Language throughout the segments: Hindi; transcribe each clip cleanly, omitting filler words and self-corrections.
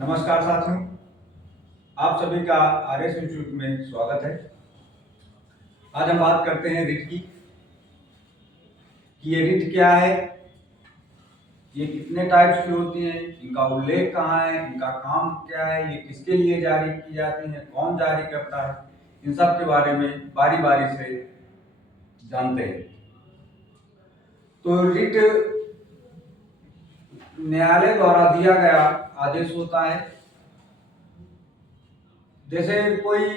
नमस्कार साथियों, आप सभी का आरएस इंस्टीट्यूट में स्वागत है। आज हम बात करते हैं रिट की कि ये रिट क्या है, ये कितने टाइप्स की होती हैं, इनका उल्लेख कहाँ है, इनका काम क्या है, ये किसके लिए जारी की जाती है, कौन जारी करता है, इन सब के बारे में बारी बारी से जानते हैं। तो रिट न्यायालय द्वारा दिया गया आदेश होता है। जैसे कोई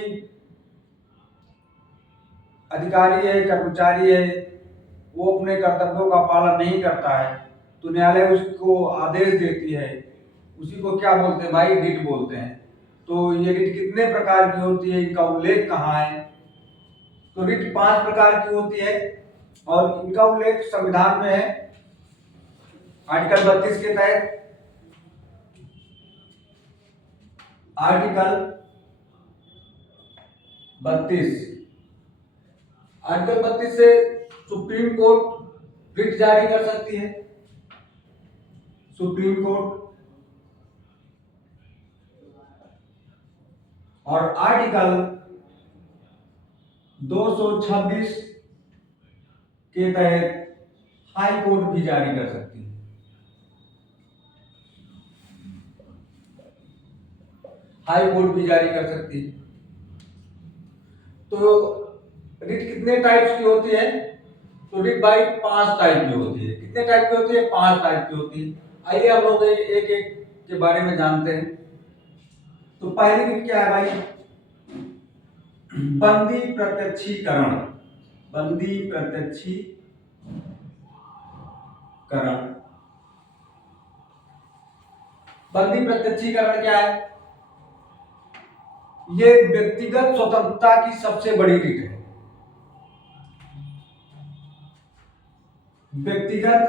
अधिकारी है, कर्मचारी है, वो अपने कर्तव्यों का पालन नहीं करता है तो न्यायालय उसको आदेश देती है। उसी को क्या बोलते हैं भाई? रिट बोलते हैं। तो ये रिट कितने प्रकार की होती है, इनका उल्लेख कहाँ है? तो रिट 5 प्रकार की होती है और इनका उल्लेख संविधान में है। आर्टिकल 32 के तहत आर्टिकल 32 आर्टिकल 32 से सुप्रीम कोर्ट रिट जारी कर सकती है। सुप्रीम कोर्ट और आर्टिकल 226 के तहत हाई कोर्ट भी जारी कर सकती है। हाई कोर्ट भी जारी कर सकती है। तो रिट कितने टाइप्स की होती है? तो रिट भाई 5 टाइप की होती है। कितने टाइप की होती है? 5 टाइप की होती है। आइए हम लोग एक एक के बारे में जानते हैं। तो पहली रिट क्या है भाई? बंदी प्रत्यक्षीकरण। बंदी प्रत्यक्षीकरण। बंदी प्रत्यक्षीकरण क्या है? ये व्यक्तिगत स्वतंत्रता की सबसे बड़ी रिट है। व्यक्तिगत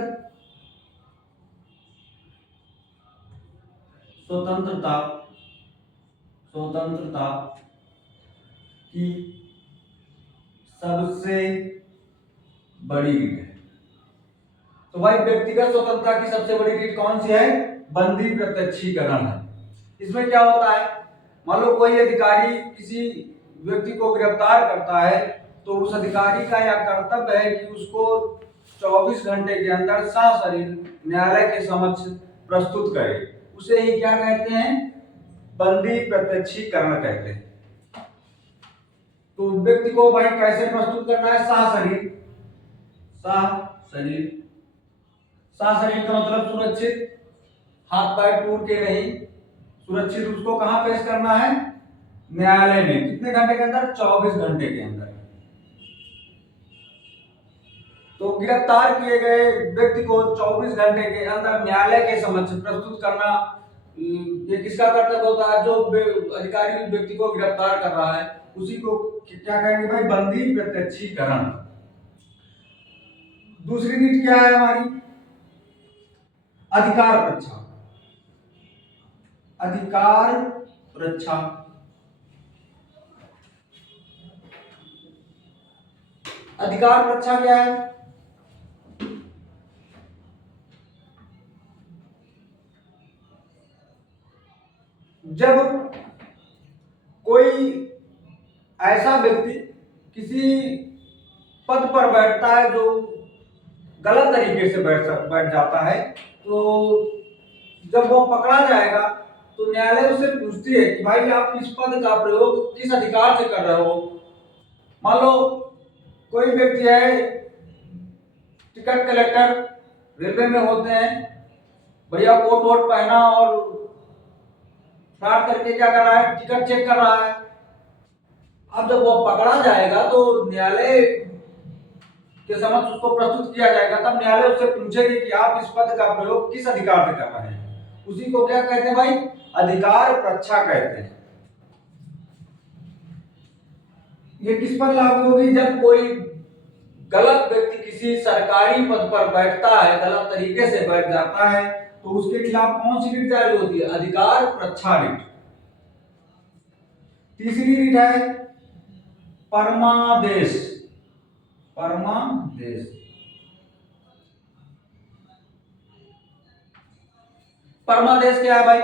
स्वतंत्रता स्वतंत्रता की सबसे बड़ी रिट है। तो भाई व्यक्तिगत स्वतंत्रता की सबसे बड़ी रिट कौन सी है? बंदी प्रत्यक्षीकरण है। इसमें क्या होता है? मान लो कोई अधिकारी किसी व्यक्ति को गिरफ्तार करता है तो उस अधिकारी का यह कर्तव्य है कि उसको 24 घंटे के अंदर सशरीर न्यायालय के समक्ष प्रस्तुत करे। उसे ही क्या कहते हैं? बंदी प्रत्यक्षीकरण कहते हैं। तो व्यक्ति को भाई कैसे प्रस्तुत करना है? सशरीर। सशरीर सशरीर का मतलब सुरक्षित, हाथ पैर टूट के नहीं, सुरक्षित उसको कहां पेश करना है? न्यायालय में। कितने घंटे के अंदर? 24 घंटे के अंदर। तो गिरफ्तार किए गए व्यक्ति को 24 घंटे के अंदर न्यायालय के समक्ष प्रस्तुत करना ये किसका कर्तव्य होता है? जो अधिकारी व्यक्ति को गिरफ्तार कर रहा है उसी को क्या कहेंगे भाई? बंदी प्रत्यक्षीकरण। दूसरी रीत क्या है हमारी? अधिकार रक्षा। अधिकार रक्षा। अधिकार रक्षा क्या है? जब कोई ऐसा व्यक्ति किसी पद पर बैठता है जो गलत तरीके से बैठ जाता है तो जब वो पकड़ा जाएगा तो न्यायालय उससे पूछती है कि भाई आप इस पद का प्रयोग किस अधिकार से कर रहे हो। मान लो कोई व्यक्ति है टिकट कलेक्टर, रेलवे में होते हैं, बढ़िया कोट वोट पहना और फ्रॉड करके क्या कर रहा है? टिकट चेक कर रहा है। अब जब वो पकड़ा जाएगा तो न्यायालय के समक्ष उसको प्रस्तुत किया जाएगा, तब न्यायालय उससे पूछेगी कि आप इस पद का प्रयोग किस अधिकार से कर रहे हैं। उसी को क्या कहते हैं भाई? अधिकार रक्षा कहते हैं। ये किस पर लागू होगी? जब कोई गलत व्यक्ति किसी सरकारी पद पर बैठता है, गलत तरीके से बैठ जाता है तो उसके खिलाफ कौन सी रिट जारी होती है? अधिकार रक्षा रिट। तीसरी रिट है परमादेश। परमादेश। परमादेश क्या है भाई?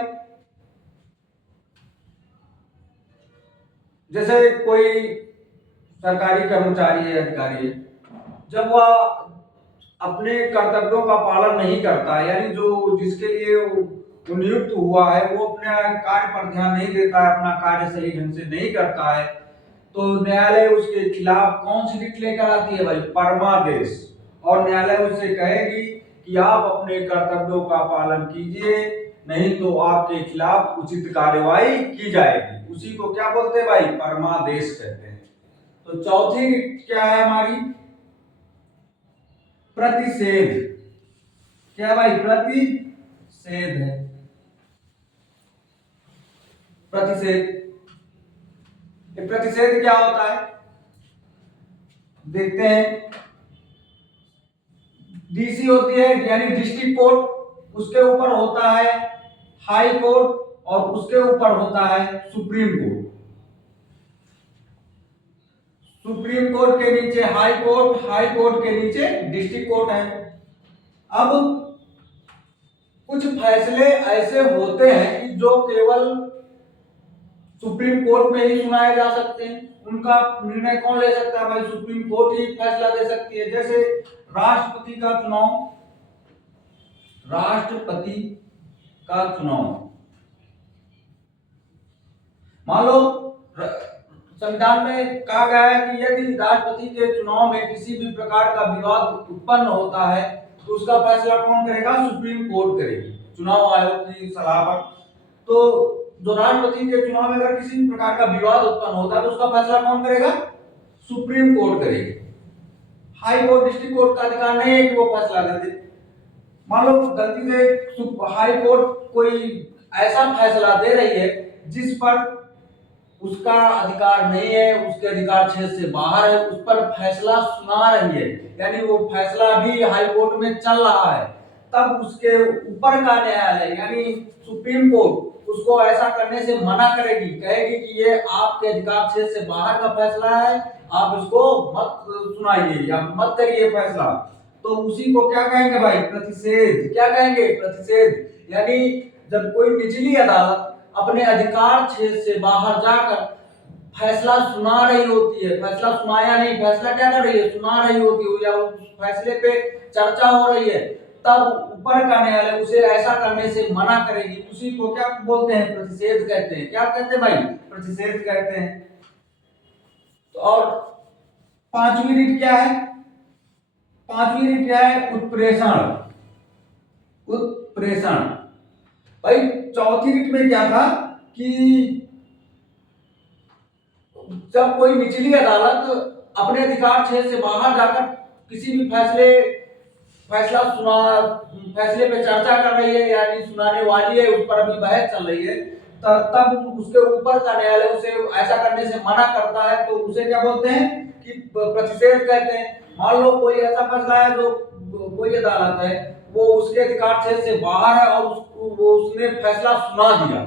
जैसे कोई सरकारी कर्मचारी है, अधिकारी है, जब वह अपने कर्तव्यों का पालन नहीं करता, यानी जो जिसके लिए वो नियुक्त हुआ है वो अपने कार्य पर ध्यान नहीं देता है, अपना कार्य सही ढंग से नहीं करता है, तो न्यायालय उसके खिलाफ कौन सी रिट लेकर आती है भाई? परमादेश। और न्यायालय उससे कहेगी कि आप अपने कर्तव्यों का पालन कीजिए, नहीं तो आपके खिलाफ उचित कार्यवाही की जाएगी। उसी को क्या बोलते हैं भाई? परमादेश कहते हैं। तो चौथी रिट क्या है हमारी? प्रतिषेध। क्या भाई? प्रतिषेध है। प्रतिषेध, प्रतिषेध क्या होता है देखते हैं। डीसी होती है यानी डिस्ट्रिक्ट कोर्ट, उसके ऊपर होता है हाई कोर्ट, और उसके ऊपर होता है सुप्रीम कोर्ट। सुप्रीम कोर्ट के नीचे हाई कोर्ट, हाई कोर्ट के नीचे डिस्ट्रिक्ट कोर्ट है। अब कुछ फैसले ऐसे होते हैं कि जो केवल सुप्रीम कोर्ट में ही सुनाए जा सकते हैं। उनका निर्णय कौन ले सकता है भाई? सुप्रीम कोर्ट ही फैसला दे सकती है। जैसे राष्ट्रपति का चुनाव, राष्ट्रपति का चुनाव, मान लो संविधान में कहा गया है कि यदि राष्ट्रपति के चुनाव में किसी भी प्रकार का विवाद उत्पन्न होता है तो उसका फैसला कौन करेगा? सुप्रीम कोर्ट करेगी, चुनाव आयोग की सलाह पर। तो जो राष्ट्रपति के चुनाव में अगर किसी भी प्रकार का विवाद उत्पन्न होता है तो उसका फैसला कौन करेगा? सुप्रीम कोर्ट करेगी। हाई कोर्ट, डिस्ट्रिक्ट कोर्ट का अधिकार नहीं है कि वो फैसला कर दे। मान लो गलती से हाई कोर्ट कोई ऐसा फैसला दे रही है जिस पर उसका अधिकार नहीं है, उसके अधिकार क्षेत्र से बाहर है, उस पर फैसला सुना रही है, यानी वो फैसला भी हाई कोर्ट में चल रहा है, तब उसके ऊपर का न्यायालय यानी सुप्रीम कोर्ट उसको ऐसा करने से मना करेगी, कहेगी कि ये आपके अधिकार क्षेत्र से बाहर का फैसला है, आप इसको मत सुनाइए या मत करिए फैसला। तो उसी को क्या कहेंगे भाई? प्रतिषेध। क्या कहेंगे? प्रतिषेध। यानी जब कोई निचली अदालत अपने अधिकार क्षेत्र से बाहर जाकर फैसला सुना रही होती है, फैसला सुनाया नहीं, फैसला क्या कर रही है? सुना रही होती है, या उस फैसले पे चर्चा हो रही है, तब ऊपर का न्यायालय उसे ऐसा करने से मना करेगी। उसी को क्या बोलते हैं? प्रतिषेध कहते हैं। क्या कहते हैं भाई? प्रतिषेध कहते हैं। तो और पांचवी रीत क्या है? पांचवी रीत क्या है? उत्प्रेषण। उत्प्रेषण भाई, चौथी रीत में क्या था कि जब कोई निचली अदालत अपने अधिकार क्षेत्र से बाहर जाकर किसी भी फैसले पे चर्चा कर रही है, यानी सुनाने वाली है, उस पर अभी बहस चल रही है, तब उसके ऊपर का न्यायालय उसे ऐसा करने से मना करता है, तो उसे क्या बोलते हैं? कि प्रतिषेध कहते हैं। मान लो कोई ऐसा फैसला है जो कोई अदालत है वो उसके अधिकार क्षेत्र से बाहर है और उसने फैसला सुना दिया,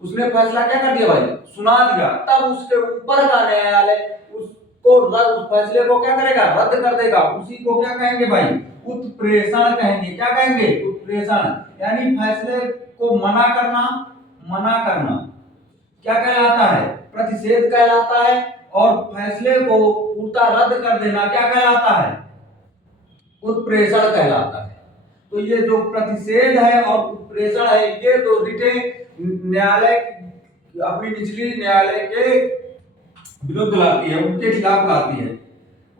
उसने फैसला क्या कर दिया भाई? सुना दिया। तब उसके ऊपर का न्यायालय उसको उस फैसले को क्या करेगा? रद्द कर देगा। उसी को क्या कहेंगे भाई? उत्प्रेषण कहेंगे। क्या कहेंगे? उत्प्रेषण। यानी फैसले को मना करना, मना करना क्या कहलाता है? प्रतिषेध कहलाता है। और फैसले को पूर्णतः रद्द कर देना क्या कहलाता है? उत्प्रेषण कहलाता है। तो ये जो प्रतिषेध है और उत्प्रेषण है, ये दो रिटें न्यायालय अपनी निचली न्यायालय के विरुद्ध लाती है, उनके खिलाफ लाती है।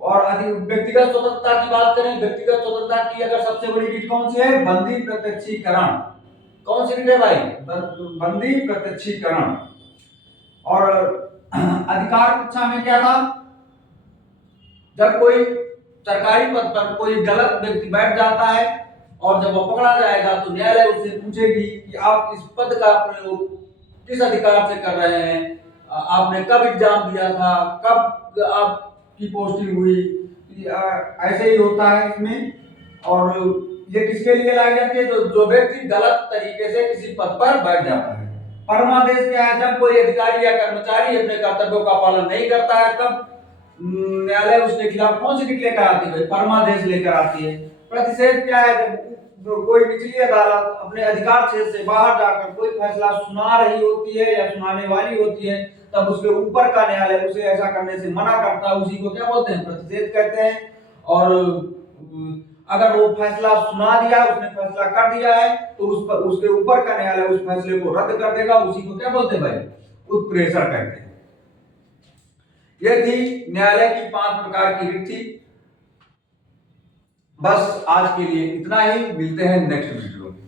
और व्यक्तिगत स्वतंत्रता की बात करें, व्यक्तिगत स्वतंत्रता की अगर सबसे बड़ी रीत कौन सी है? बंदी प्रत्यक्षीकरण। कौन सी रीत है भाई? बंदी प्रत्यक्षीकरण। और अधिकार कक्षा में क्या था? जब कोई सरकारी पद पर कोई गलत व्यक्ति बैठ जाता है और जब वो पकड़ा जाएगा तो न्यायालय उससे पूछेगी कि आप इस पद का प्रयोग किस अधिकार से कर रहे हैं, आपने कब एग्जाम दिया था, कब आपकी पोस्टिंग हुई, ऐसे ही होता है इसमें। और ये किसके लिए लाई जाती है? जो व्यक्ति गलत तरीके से किसी पद पर बैठ जाता है। परमादेश क्या है? जब कोई अधिकारी या कर्मचारी अपने कर्तव्यों का पालन नहीं करता है तब न्यायालय उसके खिलाफ कौन सी रिट लेकर आती है? परमादेश लेकर आती है। प्रतिषेध क्या है? जब कोई निचली अदालत अपने अधिकार क्षेत्र से बाहर जाकर कोई फैसला सुना रही होती है या सुनाने वाली होती है, तब उसके ऊपर का न्यायालय उसे ऐसा करने से मना करता है, उसी को क्या बोलते हैं, प्रतिषेध कहते हैं। और अगर वो फैसला सुना दिया, उसने फैसला कर दिया है, तो उस पर उसके ऊपर का न्यायालय उस फैसले को रद्द कर देगा, उसी को क्या बोलते हैं भाई, उत्प्रेषण कहते हैं। यह थी न्यायालय की 5 प्रकार की रिट थी। बस आज के लिए इतना ही, मिलते हैं नेक्स्ट वीडियो में।